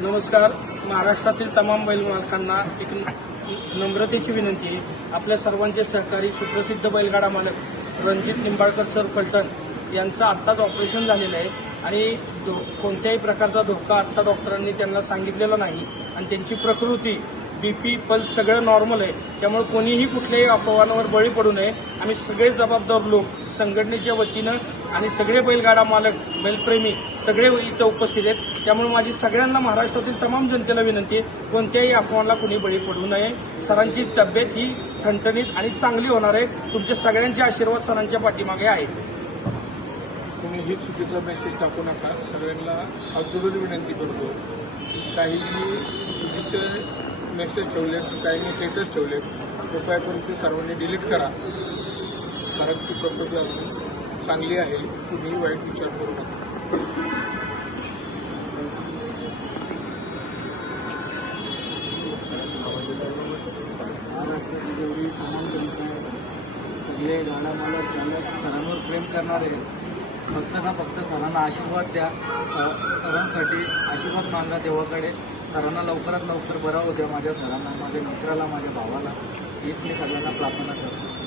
नमस्कार महाराष्ट्रातील तमाम बैल मालकांना एक नम्रतेची विनंती आपल्या सर्वांचे सहकारी सुप्रसिद्ध बैलगाडा मालक रणजित निंबाळकर सर फलटण यांचं आत्ताच ऑपरेशन झालेलं आहे आणि कोणत्याही प्रकारचा धोका आत्ता डॉक्टरांनी त्यांना सांगितलेला नाही आणि त्यांची प्रकृती बी पी पल्स सगळं नॉर्मल आहे त्यामुळे कोणीही कुठल्याही अफवांवर बळी पडू नये आम्ही सगळे जबाबदार लोक संघटनेच्या वतीनं आणि सगळे बैलगाडा मालक बैलप्रेमी सगळे इथं उपस्थित आहेत त्यामुळे माझी सगळ्यांना महाराष्ट्रातील तमाम जनतेला विनंती आहे कोणत्याही अफवांना कुणी बळी पडू नये सरांची तब्येत ही ठणठणीत आणि चांगली होणार आहे तुमच्या सगळ्यांचे आशीर्वाद सरांच्या पाठीमागे आहेत तुम्ही ही चुकीचा मेसेज टाकू नका सगळ्यांना अजून विनंती करतो काही चुकीचे मेसेज ठेवलेत काही स्टेटस ठेवलेत कृपया करून ते सर्वांनी डिलीट करा घराची पद्धती चांगली आहे तुम्ही वाईट विचार करू नका महाराष्ट्राची आहे चालक सरांवर प्रेम करणारे फक्त ना फक्त सरांना आशीर्वाद द्या सरांसाठी आशीर्वाद मागा देवाकडे सरांना लवकरात लवकर बरा होत्या माझ्या सरांना माझ्या मित्राला माझ्या भावाला हीच मी सगळ्यांना प्रार्थना करतो